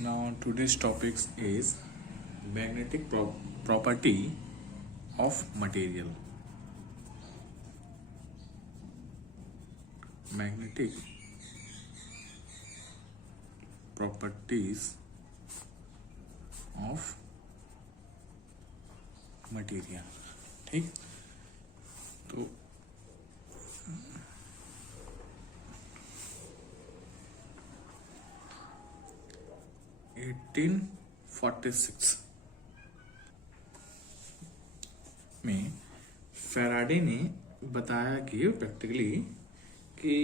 Now today's topic is magnetic property of material. Magnetic properties of material. ठीक, तो 1846 में Faraday ने बताया कि प्रैक्टिकली कि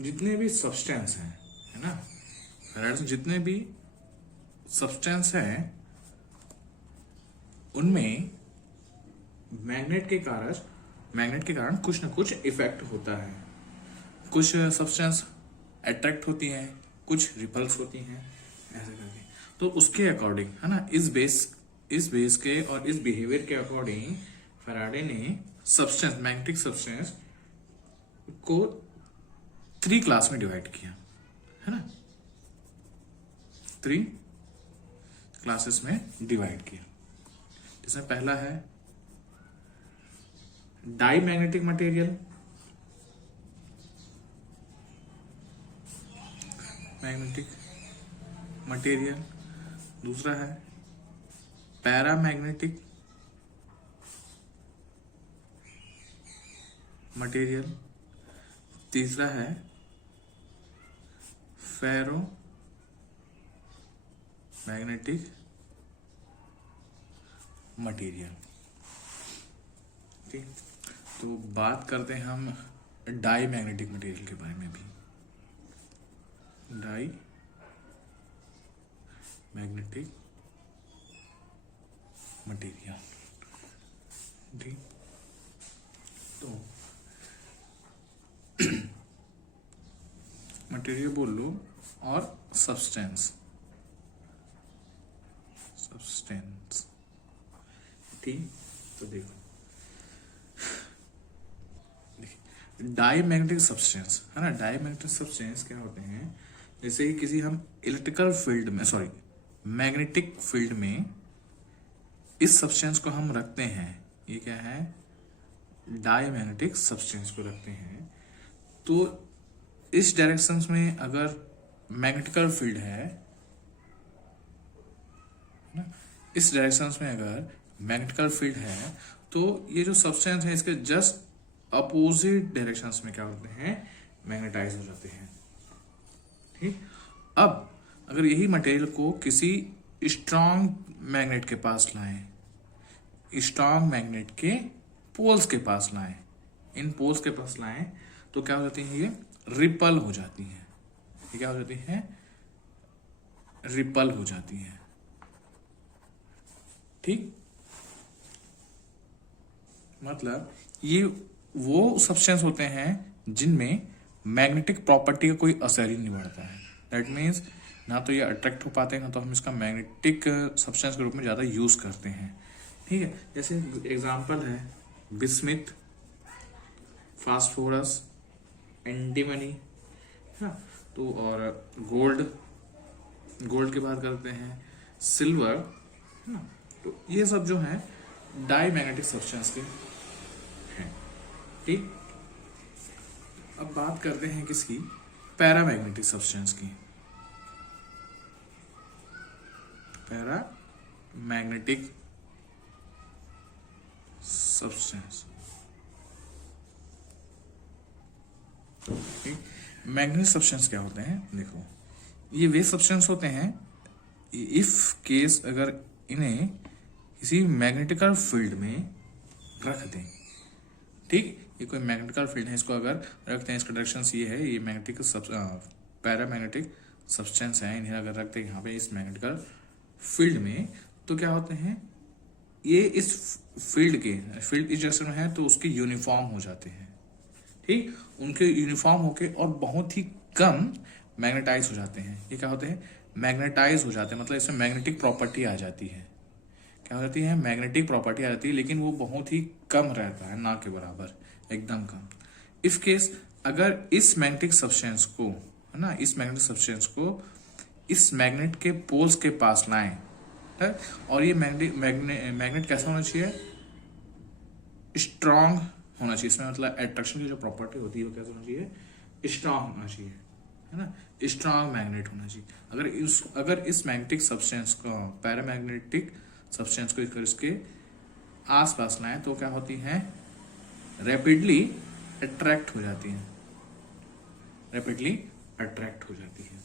जितने भी सब्सटेंस हैं, है ना, फैराडे से जितने भी सब्सटेंस हैं उनमें मैग्नेट के कारण कुछ ना कुछ इफेक्ट होता है। कुछ सब्सटेंस अट्रैक्ट होती हैं, कुछ रिपल्स होती हैं, ऐसे करके। तो उसके अकॉर्डिंग, है ना, इस बेस के और इस बिहेवियर के अकॉर्डिंग फैराडे ने सब्सटेंस, मैग्नेटिक सब्सटेंस को 3 क्लास में डिवाइड किया, है ना, 3 क्लासेस में डिवाइड किया। जिसमें पहला है डाई मैग्नेटिक मटेरियल, दूसरा है पैरामैग्नेटिक मटेरियल, तीसरा है फेरो मैग्नेटिक मटेरियल। ठीक, तो बात करते हैं हम डाई मैग्नेटिक मटेरियल के बारे में भी। डाई मैग्नेटिक मटेरियल, ठीक, तो मटेरियल बोल लो और सब्सटेंस, ठीक। तो देखो डाई मैग्नेटिक सब्सटेंस, है ना, डाई मैग्नेटिक सब्सटेंस क्या होते हैं, जैसे कि किसी हम इलेक्ट्रिकल फील्ड में, मैग्नेटिक फील्ड में इस सब्सटेंस को हम रखते हैं, ये क्या है, डाई मैग्नेटिक सब्सटेंस को रखते हैं। तो इस डायरेक्शन में अगर मैग्नेटिकल फील्ड है ना, इस डायरेक्शन में अगर मैग्नेटिकल फील्ड है तो ये जो सब्सटेंस है इसके जस्ट अपोजिट डायरेक्शंस में क्या होते हैं, मैग्नेटाइज हो जाते हैं। ठीक, अब अगर यही मटेरियल को किसी स्ट्रॉन्ग मैग्नेट के पास लाएं, स्ट्रॉन्ग मैग्नेट के पोल्स के पास लाएं, इन पोल्स के पास लाएं, तो क्या हो जाती है, ये रिपल हो जाती है। ये क्या हो जाती है, रिपल हो जाती है। ठीक, मतलब ये वो सब्सटेंस होते हैं जिनमें मैग्नेटिक प्रॉपर्टी का कोई असर ही नहीं पड़ता है। दैट मीन्स ना तो ये अट्रैक्ट हो पाते हैं, ना तो हम इसका मैग्नेटिक सब्सटेंस के रूप में ज़्यादा यूज करते हैं। ठीक है, जैसे एग्जांपल है बिस्मिथ, फास्फोरस, एंटीमनी, है, तो और गोल्ड की बात करते हैं, सिल्वर, है ना, तो ये सब जो है डाई मैग्नेटिक सब्सटेंस के हैं। ठीक, अब बात करते हैं किसकी, पैरामैग्नेटिक सब्सटेंस की। पैरामैग्नेटिक सब्सटेंस, मैग्नेटिक सब्सटेंस क्या होते हैं, देखो ये वे सब्सटेंस होते हैं इफ केस अगर इन्हें किसी मैग्नेटिकल फील्ड में रख दें। ठीक, ये कोई मैग्नेटिकल फील्ड है, इसको अगर रखते हैं, इसका डायरेक्शन ये है, ये मैग्नेटिक पैरामैग्नेटिक सब्सटेंस है, इन्हें अगर रखते हैं यहाँ पे इस मैग्नेटिकल फील्ड में, तो क्या होते हैं, ये इस फील्ड इस डायरेक्शन में है तो उसके यूनिफॉर्म हो जाते हैं। ठीक, उनके यूनिफॉर्म होके और बहुत ही कम मैग्नेटाइज हो जाते हैं। ये क्या होते हैं, मैग्नेटाइज हो जाते हैं, मतलब इसमें मैग्नेटिक प्रॉपर्टी आ जाती है। क्या हो जाती है, मैग्नेटिक प्रॉपर्टी आ जाती है, लेकिन वो बहुत ही कम रहता है, ना के बराबर, एकदम कम। इफ केस अगर इस मैग्नेटिक सब्सटेंस को है ना, इस मैग्नेटिक सब्सटेंस को इस मैग्नेट के पोल्स के पास लाएं, है? और ये मैग्नेट कैसा होना चाहिए, स्ट्रांग होना चाहिए। इसमें मतलब अट्रैक्शन की जो प्रॉपर्टी होती है वो कैसा होना चाहिए, स्ट्रांग होना चाहिए, है ना, स्ट्रांग मैग्नेट होना चाहिए। अगर इस मैग्नेटिक सब्सटेंस को, पैरामैग्नेटिक सब्सटेंस को इसके आसपास लाएं तो क्या होती हैं, रैपिडली अट्रैक्ट हो जाती हैं, रैपिडली अट्रैक्ट हो जाती है।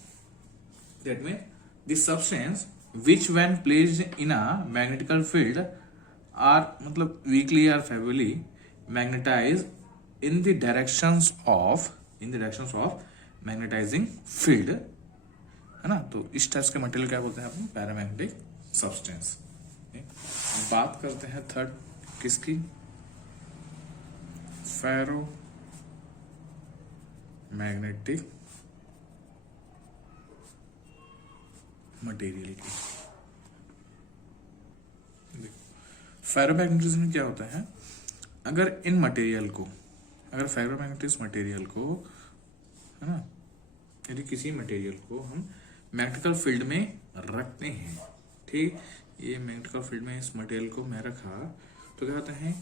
That mean the substance which when placed in a magnetical field are मतलब weakly or favorably magnetized in the directions of magnetising field, है ना। तो इस टाइप के मटेरियल क्या बोलते हैं अपन, पैरामैग्नेटिक सब्सटेंस। बात करते हैं थर्ड किसकी, फेरो मैग्नेटिक मटेरियल की। फेरोमैग्नेटिज्म में क्या होता है, अगर इन मटेरियल को, अगर फेरोमैग्नेटिक मटेरियल को, है ना, यदि किसी मटेरियल को हम मैग्नेटिकल फील्ड में रखते हैं, ठीक, ये मैग्नेटिकल फील्ड में इस मटेरियल को मैं रखा, तो क्या होता है,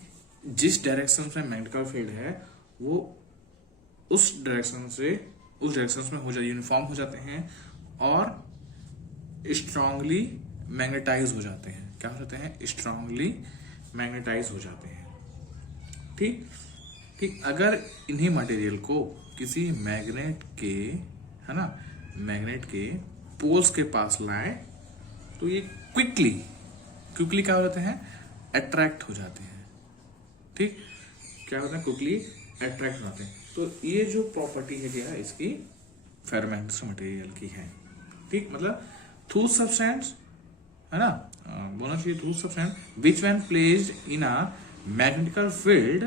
जिस डायरेक्शन में मैग्नेटिकल फील्ड है वो उस डायरेक्शन में हो जाए, यूनिफॉर्म हो जाते हैं और स्ट्रांगली मैग्नेटाइज हो जाते हैं। क्या हो जाते हैं, स्ट्रांगली मैग्नेटाइज हो जाते हैं, ठीक। कि अगर इन्हीं मटेरियल को किसी मैग्नेट के, है ना, मैग्नेट के पोल्स के पास लाएं तो ये क्विकली क्या हो जाते हैं, अट्रैक्ट हो जाते हैं, ठीक। क्या होता है, क्विकली अट्रैक्ट हो जाते हैं। तो ये जो प्रॉपर्टी है क्या इसकी, फेरोमैग्नेटिक मटेरियल की है, ठीक। मतलब ठोस सब्सटेंस, है ना, बोलना चाहिए ठोस substance which when placed in a magnetical field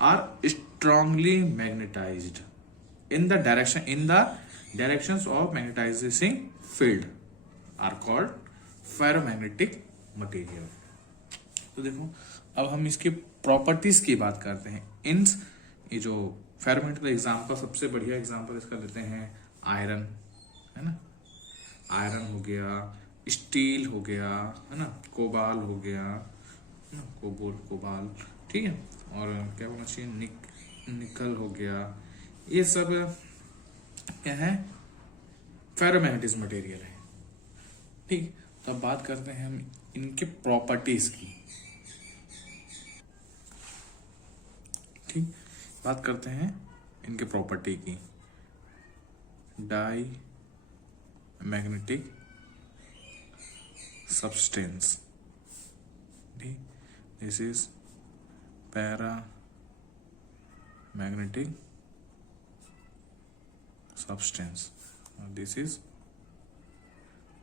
are strongly magnetised in the directions of magnetising field are called ferromagnetic material. तो देखो अब हम इसकी प्रॉपर्टीज की बात करते हैं। ये जो फेरोमैग्नेटिक एग्जाम्पल, सबसे बढ़िया एग्जाम्पल इसका देते हैं आयरन, है ना, आयरन हो गया, स्टील हो गया, है ना, कोबाल हो गया, है ना, कोबाल, ठीक है, और क्या बोलना चाहिए, निकल हो गया, ये सब क्या है, फेरोमैग्नेटिक मटेरियल है, ठीक। तो अब बात करते हैं हम इनके प्रॉपर्टीज की, ठीक। बात करते हैं इनके प्रॉपर्टी की। Diamagnetic substance, this is paramagnetic substance, this is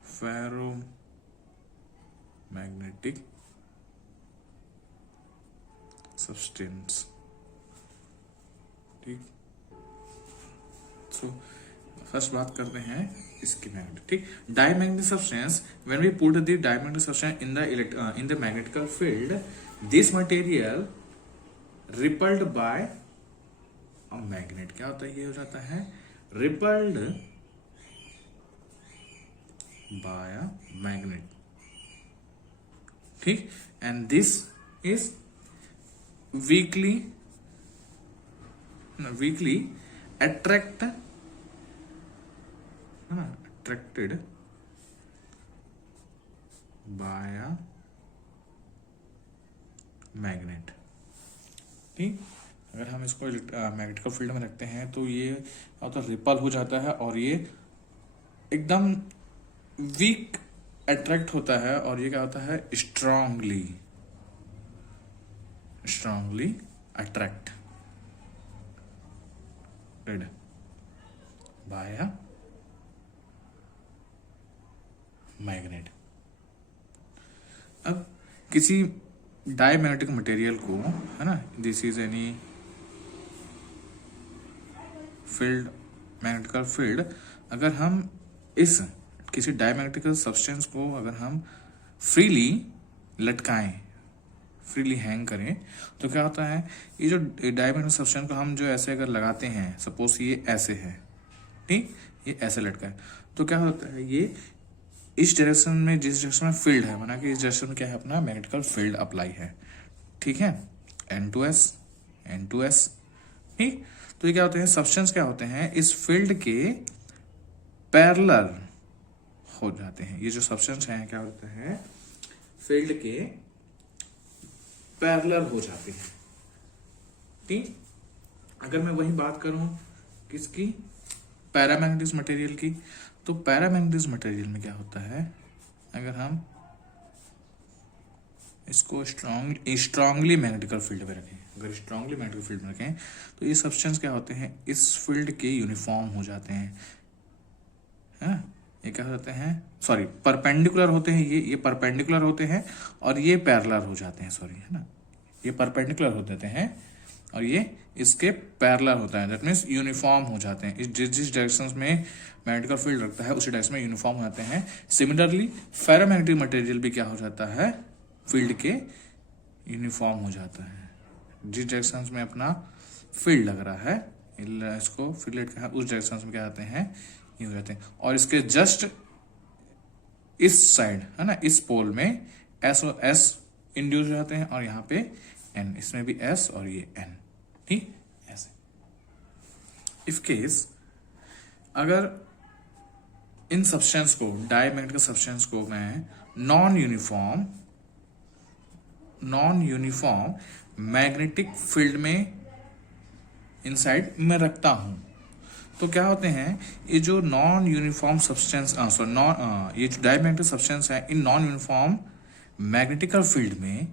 ferromagnetic substance, ठीक। सो फर्स्ट बात करते हैं इसकी मैग्नेटिक, ठीक। Diamagnetic substance, when we put the diamagnetic substance in the magnetical field, this material repelled by a magnet. क्या होता है, ये हो जाता है रिपल्ड बाय अ मैग्नेट, ठीक। And this is weakly attracted by a magnet, ठीक। अगर हम इसको मैग्नेटिकल फील्ड में रखते हैं तो ये तो रिपल हो जाता है और ये एकदम वीक अट्रैक्ट होता है, और ये क्या होता है, strongly attracted by a magnet. अब किसी डायमैग्नेटिक मटेरियल को, है ना, this is any field, magnetical field, अगर हम इस किसी डायमैग्नेटिक सब्सटेंस को अगर हम फ्रीली लटकाएं, फ्रीली हैंग करें, तो क्या होता है, ये जो डायमैग्नेटिक सब्सटेंस को हम जो ऐसे अगर लगाते हैं, सपोज ये ऐसे है, ठीक, ये ऐसे लटका है, तो क्या होता है, ये इस डायरेक्शन में, जिस डायरेक्शन में फील्ड है, माना कि इस डायरेक्शन में क्या है अपना मैग्नेटिकल फील्ड अप्लाई है, ठीक है, N2S N2S, ठीक। तो ये क्या होते हैं, सब्सटेंस क्या होते हैं, इस फील्ड के पैरेलल हो जाते हैं। ये जो सब्सटेंस हैं क्या होते हैं, फील्ड के पैरेलल हो जाते हैं, ठीक। अगर मैं वही बात करूं किसकी, पैरामैग्नेटिक मटेरियल की, तो पैरामैग्नेटिक मटेरियल में क्या होता है, अगर हम इसको स्ट्रांगली मैग्नेटिकल फील्ड में रखें, अगर स्ट्रांगली मैग्नेटिक फील्ड में रखें, तो ये सब्सटेंस क्या होते हैं, इस फील्ड के यूनिफॉर्म हो जाते हैं, है, ये क्या होते हैं, सॉरी परपेंडिकुलर होते हैं, ये परपेंडिकुलर होते हैं और ये पैरेलल हो जाते हैं, सॉरी, है ना, ये परपेंडिकुलर हो जाते हैं और ये इसके पैरेलल होता है, दैट मीन्स यूनिफॉर्म हो जाते हैं। जिस जिस डायरेक्शन में मैग्नेटिकल फील्ड रखता है उसी डायरेक्शन में यूनिफॉर्म हो जाते हैं। सिमिलरली फेरोमैग्नेटिक मटेरियल भी क्या हो जाता है, फील्ड के यूनिफॉर्म हो जाता है, जिस डायरेक्शन में अपना फील्ड लग रहा है, इसको फील्ड का उस डायरेक्शन में क्या आते हैं, ये हो जाते हैं। और इसके जस्ट इस साइड, है ना, इस पोल में एस और एस इंड्यूस हो जाते हैं और यहाँ पे एन, इसमें भी एस और ये एन, ठीक, ऐसे। इफ केस अगर इन सब्सटेंस को, डायमैग्नेटिक सब्सटेंस को मैं नॉन यूनिफॉर्म मैग्नेटिक फील्ड में इनसाइड में रखता हूं, तो क्या होते हैं, ये जो नॉन यूनिफॉर्म सब्सटेंस, ये जो डायमैग्नेटिक सब्सटेंस है, in non uniform magnetical field में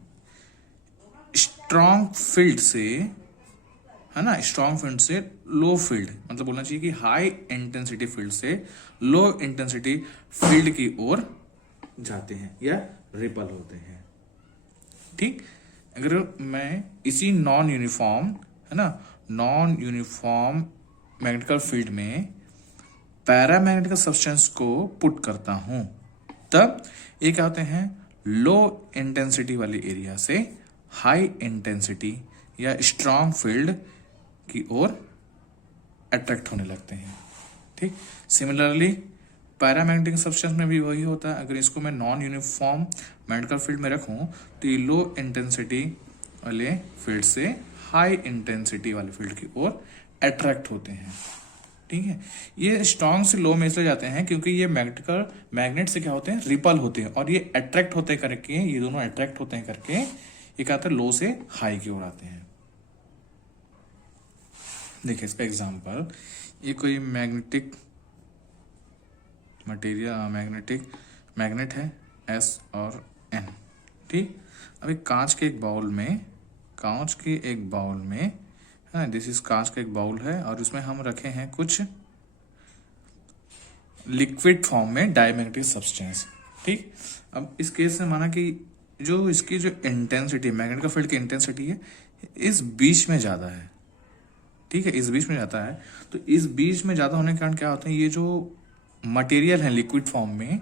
स्ट्रॉन्ग फील्ड से, है ना, स्ट्रॉन्ग फील्ड से लो फील्ड, मतलब बोलना चाहिए कि हाई इंटेंसिटी फील्ड से लो इंटेंसिटी फील्ड की ओर जाते हैं या रिपल होते हैं, ठीक। अगर मैं इसी नॉन यूनिफॉर्म, है ना, नॉन यूनिफॉर्म मैग्नेटिकल फील्ड में पैरामैग्नेटिकल सब्सटेंस को पुट करता हूं, तब ये क्या होते हैं, लो इंटेंसिटी वाली एरिया से हाई इंटेंसिटी या स्ट्रॉन्ग फील्ड की ओर अट्रैक्ट होने लगते हैं, ठीक। सिमिलरली पैरामैग्नेटिक सब्सटेंस में भी वही होता है, अगर इसको मैं नॉन यूनिफॉर्म मैग्नेटिकल फील्ड में रखूं तो ये लो इंटेंसिटी वाले फील्ड से हाई इंटेंसिटी वाले फील्ड की ओर अट्रैक्ट होते हैं, ठीक है। ये स्ट्रॉन्ग से लो में इसलिए जाते हैं क्योंकि ये मैग्नेट से क्या होते हैं, रिपल होते हैं, और ये अट्रैक्ट होते करके, ये दोनों अट्रैक्ट होते हैं करके ये क्या होता है, लो से हाई की ओर आते हैं। देखिए इसका एग्जांपल, ये कोई मैग्नेटिक मटेरियल, मैग्नेट है एस और एन, ठीक। अभी कांच के एक बाउल में, है, दिस इज कांच का एक बाउल है और उसमें हम रखे हैं कुछ लिक्विड फॉर्म में डायमैग्नेटिक सब्सटेंस, ठीक। अब इस केस में माना कि जो इसकी जो इंटेंसिटी, मैग्नेटिक फील्ड की इंटेंसिटी है, इस बीच में ज्यादा है, ठीक है, इस बीच में जाता है। तो इस बीच में ज्यादा होने के कारण क्या होता है, ये जो मटेरियल है लिक्विड फॉर्म में,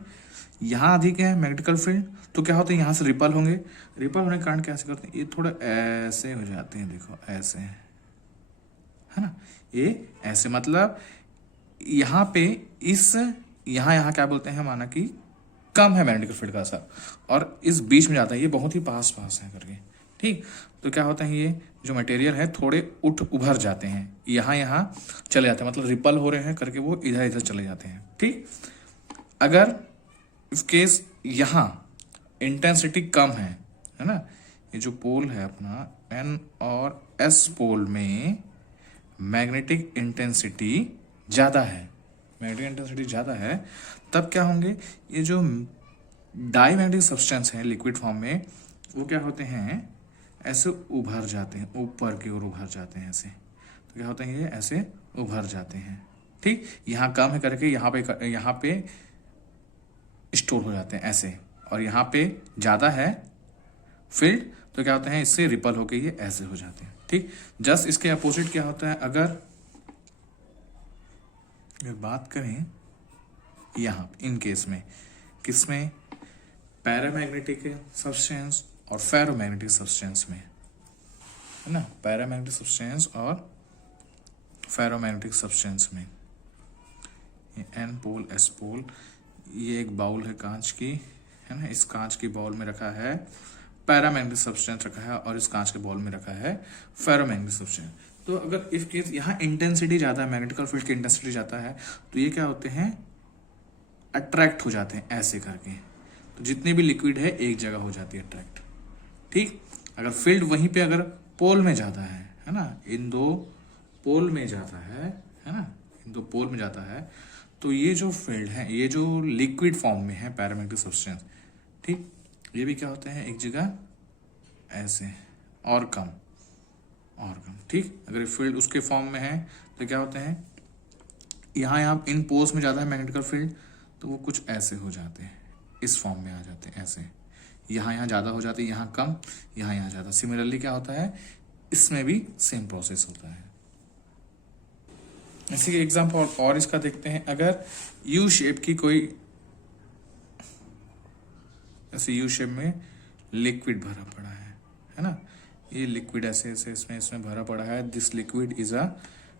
यहाँ अधिक है मैग्नेटिकल फील्ड, तो क्या होता है, यहाँ से रिपल होंगे, रिपल होने के कारण कैसे करते हैं, ये थोड़ा ऐसे हो जाते हैं, देखो ऐसे, है ना, ये ऐसे, मतलब यहाँ पे इस यहाँ क्या बोलते हैं, माना कि कम है मैग्नेटिक फील्ड का असर और इस बीच में जाता है, ये बहुत ही पास है करके, ठीक। तो क्या होता है, ये जो मटेरियल है थोड़े उभर जाते हैं, यहाँ चले जाते हैं, मतलब रिपल हो रहे हैं करके वो इधर चले जाते हैं, ठीक। अगर इस केस यहाँ इंटेंसिटी कम है ना, ये जो पोल है अपना एन और एस पोल में मैग्नेटिक इंटेंसिटी ज्यादा है, तब क्या होंगे, ये जो डायमैग्नेटिक सब्सटेंस है लिक्विड फॉर्म में, वो क्या होते हैं, ऐसे उभर जाते हैं, ऊपर की ओर उभर जाते हैं ऐसे, तो क्या होता है, ये ऐसे उभर जाते हैं, ठीक। यहाँ कम है करके यहाँ पे स्टोर हो जाते हैं ऐसे, और यहाँ पे ज्यादा है फील्ड, तो क्या होते हैं, इससे रिपल होके ये ऐसे हो जाते हैं, ठीक। जस्ट इसके अपोजिट क्या होता है, अगर बात करें यहाँ इन केस में, किसमें, पैरामैग्नेटिक सब्सटेंस और फेरोमैग्नेटिक सब्सटेंस में, है ना, पैरामैग्नेटिक सब्सटेंस और फेरोमैग्नेटिक सब्सटेंस में, ये एन पोल एस पोल, ये एक बाउल है कांच की, है ना, इस कांच की बाउल में रखा है पैरामैग्नेटिक सब्सटेंस रखा है और इस कांच के बाउल में रखा है फेरोमैग्नेटिक सब्सटेंस। तो अगर इफ केस यहाँ इंटेंसिटी ज्यादा है, मैग्नेटिकल फील्ड की इंटेंसिटी ज्यादा है, तो ये क्या होते हैं, अट्रैक्ट हो जाते हैं ऐसे करके। तो जितने भी लिक्विड है एक जगह हो जाती है अट्रैक्ट। ठीक, अगर फील्ड वहीं पे अगर पोल में जाता है ना, इन दो पोल में जाता है ना, इन दो पोल में जाता है, तो ये जो फील्ड है, ये जो लिक्विड फॉर्म में है पैरामैग्नेटिक सब्सटेंस, ठीक, ये भी क्या होते हैं एक जगह ऐसे और कम और कम। ठीक, अगर फील्ड उसके फॉर्म में है तो क्या होते हैं, यहाँ इन पोल्स में ज़्यादा है मैग्नेटिकल फील्ड, तो वो कुछ ऐसे हो जाते हैं, इस फॉर्म में आ जाते हैं ऐसे, यहाँ ज़्यादा हो जाते हैं, यहाँ कम, यहाँ ज़्यादा। सिमिलरली क्या होता है, इसमें भी सेम प्रोसेस होता है। इसी के एग्जाम्पल और इसका देखते हैं। अगर यू शेप की कोई ऐसे यू शेप में लिक्विड भरा पड़ा है ना, ये लिक्विड ऐसे ऐसे इसमें भरा पड़ा है, this liquid is a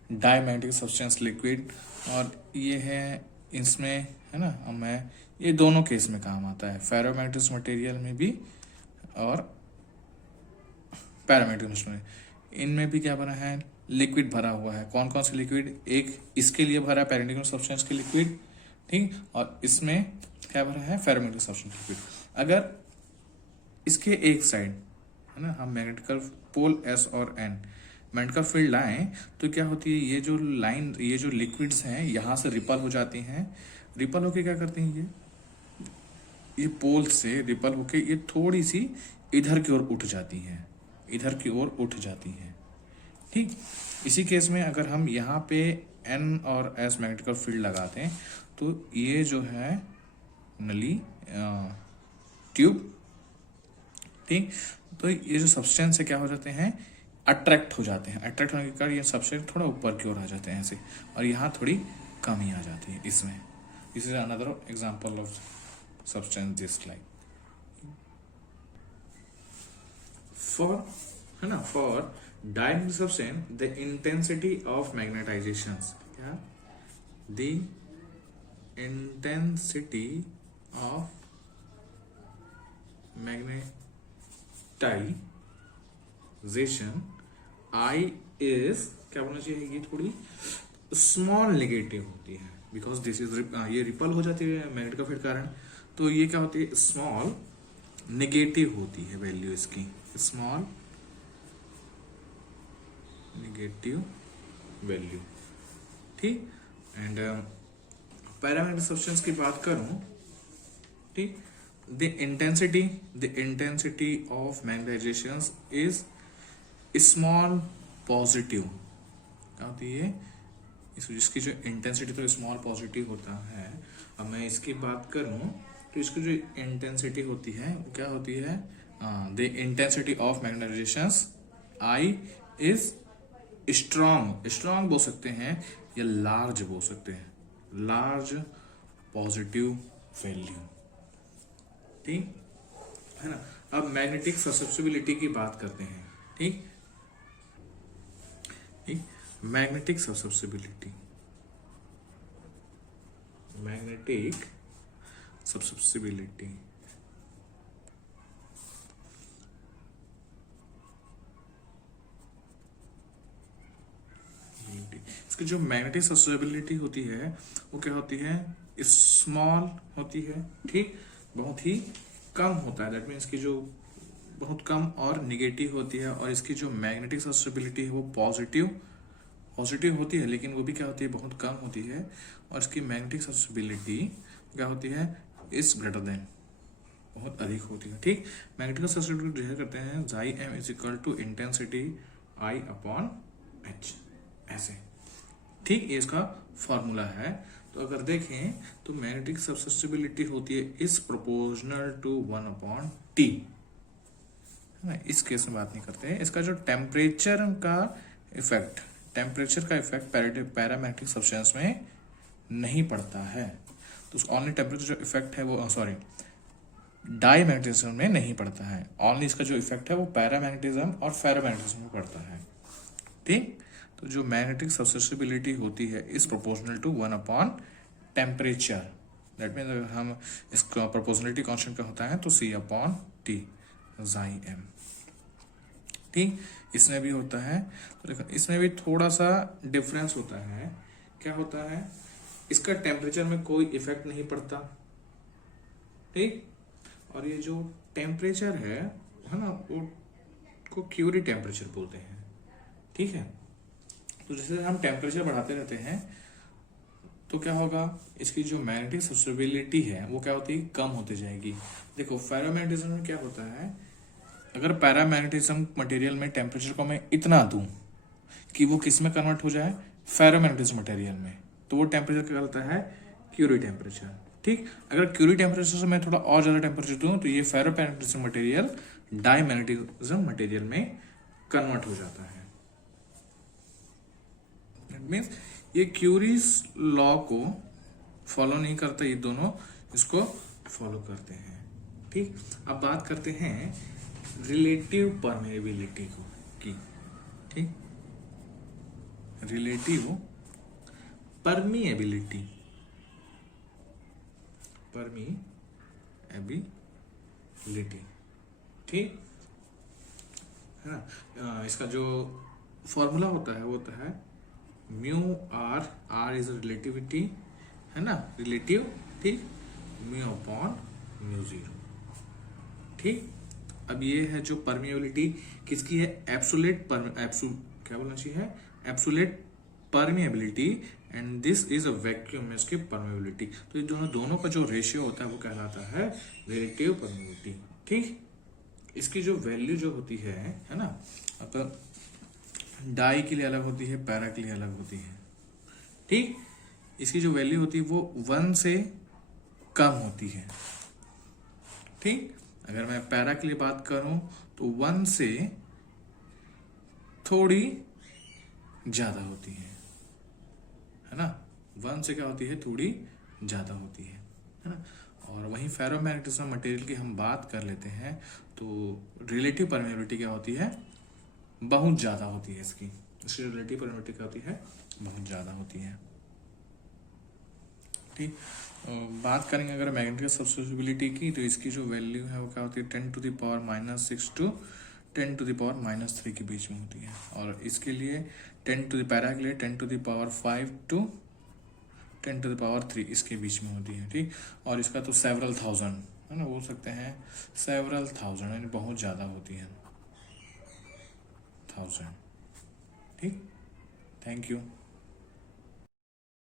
diamagnetic substance liquid, और ये है इसमें, है ना, मैं ये दोनों केस में काम आता है, फेरोमैग्नेटिक मटेरियल में भी और पैरामैग्नेटिक मटेरियल, इनमें भी क्या बना है, लिक्विड भरा हुआ है। कौन कौन से लिक्विड, एक इसके लिए भरा है पैरामैग्नेटिक सब्सटेंस के लिक्विड, ठीक, और इसमें क्या भरा है, फेरोमैग्नेटिक सब्सटेंस लिक्विड। अगर इसके एक साइड, है ना, हम मैग्नेटिकल पोल एस और एन मैग्नेटिकल फील्ड लाएं, तो क्या होती है, ये जो लाइन, ये जो लिक्विड्स हैं यहाँ से रिपल हो जाती हैं, रिपल होके क्या करती हैं, ये पोल से रिपल होके ये थोड़ी सी इधर की ओर उठ जाती हैं, इधर की ओर उठ जाती हैं। ठीक, इसी केस में अगर हम यहाँ पे एन और एस मैग्नेटिकल फील्ड लगाते हैं, तो ये जो है नली ट्यूब, ठीक, तो ये जो सब्सटेंस है क्या हो जाते हैं, अट्रैक्ट हो जाते हैं। अट्रैक्ट होने के कारण ये सब्सटेंस थोड़ा ऊपर की ओर आ जाते हैं ऐसे, और यहाँ थोड़ी कमी आ जाती है इसमें। This is another example of substance this like. For, है ना, for diamagnetic substance the intensity of magnetizations, क्या, the intensity of magnetization I is क्या बोलना चाहिए, ये थोड़ी स्मॉल नेगेटिव होती है, बिकॉज दिस इज ये रिपल हो जाती है मैग्नेटिक फील्ड कारण, तो ये क्या होती है, स्मॉल नेगेटिव होती है वैल्यू इसकी, स्मॉल नेगेटिव वैल्यू। ठीक, एंड पैरामैग्नेटिक सब्सटेंस की बात करूं, ठीक, the intensity of magnetization is small positive. क्या होती है, इसकी जो इंटेंसिटी तो स्मॉल पॉजिटिव होता है। अब मैं इसकी बात करूं तो इसकी जो इंटेंसिटी होती है वो क्या होती है, the intensity of magnetisation I is strong बोल सकते हैं या लार्ज बोल सकते हैं, लार्ज पॉजिटिव वैल्यू। ठीक है ना। अब मैग्नेटिक ससेप्टिबिलिटी की बात करते हैं। ठीक, मैग्नेटिक ससेप्टिबिलिटी, मैग्नेटिक ससेप्टिबिलिटी इसकी जो मैग्नेटिक ससेप्टिबिलिटी होती है वो क्या होती है, स्मॉल होती है। ठीक, बहुत ही कम होता है, दैट मीन्स की जो बहुत कम और निगेटिव होती है, और इसकी जो मैग्नेटिक ससेप्टिबिलिटी है वो पॉजिटिव होती है, लेकिन वो भी क्या होती है, बहुत कम होती है। और इसकी मैग्नेटिक ससेप्टिबिलिटी क्या होती है, इज ग्रेटर देन, बहुत अधिक होती है। ठीक, मैग्नेटिक ससेप्टिबिलिटी डिफाइन करते हैं जाई M is equal to intensity I upon H, ऐसे। ठीक, ये इसका फॉर्मूला है। तो अगर देखें तो मैग्नेटिक ससेप्टिबिलिटी होती है is proportional to 1 upon T. इस केस में बात नहीं करते हैं। इसका जो टेम्परेचर का इफेक्ट पैरामैग्नेटिक सब्सटेंस में नहीं पड़ता है, तो ओनली टेम्परेचर जो इफेक्ट है वो डाईमैग्नेटिज्म में नहीं पड़ता है, ओनली इसका जो इफेक्ट है वो पैरामैग्नेटिज्म और फेरोमैग्नेटिज्म में पड़ता है। ठीक, तो जो मैग्नेटिक ससेप्टिबिलिटी होती है is proportional to 1 upon temperature, that means अगर हम इसका प्रोपोर्शनलिटी कांस्टेंट का होता है तो C/T xi m। ठीक, इसमें भी होता है। तो देखो इसमें भी थोड़ा सा डिफरेंस होता है। क्या होता है, इसका टेम्परेचर में कोई इफेक्ट नहीं पड़ता। ठीक, और ये जो टेम्परेचर है ना, वो को क्यूरी टेम्परेचर बोलते हैं। ठीक है, तो जैसे हम टेम्परेचर बढ़ाते रहते हैं तो क्या होगा, इसकी जो मैग्नेटिक सब्सिबिलिटी है वो क्या होती है, कम होती जाएगी। देखो फेरोमैग्नेटिज्म में क्या होता है, अगर पैरामैग्नेटिज्म मटेरियल में टेम्परेचर को मैं इतना दूं कि वो किस में कन्वर्ट हो जाए, फेरोमैग्नेटिज्म मटेरियल में, तो वो टेम्परेचर क्या कहलाता है, क्यूरी टेम्परेचर। ठीक, अगर क्यूरी टेम्परेचर से मैं थोड़ा और ज्यादा टेम्परेचर दूं तो ये फेरोमैग्नेटिज्म मटेरियल डाईमैग्नेटिज्म मटेरियल में कन्वर्ट हो जाता है। दैट मीन्स ये क्यूरीज लॉ को फॉलो नहीं करता, ये दोनों इसको फॉलो करते हैं। ठीक, अब बात करते हैं रिलेटिव परमेबिलिटी को की। ठीक, रिलेटिव परमिएबिलिटी, परमिएबिलिटी, ठीक है ना। इसका जो फॉर्मूला होता है वो होता है mu R, R is relativity है ना, रिलेटिव। ठीक, म्यू अपॉन म्यू जीरो। ठीक, अब ये है जो परमिएबिलिटी किसकी है, एब्सोल्यूट क्या बोलना चाहिए, absolute permeability, and this is a vacuum में इसकी परमिएबिलिटी। तो ये दोनों का जो रेशियो होता है वो कहलाता है रिलेटिव परमिएबिलिटी। ठीक, इसकी जो वैल्यू जो होती है ना, अब डाई के लिए अलग होती है, पैरा के लिए अलग होती है। ठीक, इसकी जो वैल्यू होती है वो 1 से कम होती है। ठीक, अगर मैं पैरा के लिए बात करूं तो 1 से थोड़ी ज्यादा होती है ना, 1 से क्या होती है, थोड़ी ज्यादा होती है ना। और वहीं फेरोमैग्नेटिज्म मटेरियल की हम बात कर लेते हैं तो रिलेटिव परमेबिलिटी क्या होती है, बहुत ज्यादा होती है इसकी रिलेटिव परमिटिविटी क्या होती है, बहुत ज्यादा होती है। ठीक, बात करेंगे अगर मैग्नेटिक सब्सिबिलिटी की तो इसकी जो वैल्यू है वो क्या होती है, 10⁻⁻6 टू 10⁻³ के बीच में होती है। और इसके लिए 10 पैरा के लिए 10⁵ टू 10⁻³ इसके बीच में होती है। ठीक, और इसका तो सेवरल थाउजेंड है ना, बोल सकते हैं सेवरल थाउजेंड, यानी बहुत ज्यादा होती है, 1000। ठीक, थैंक यू।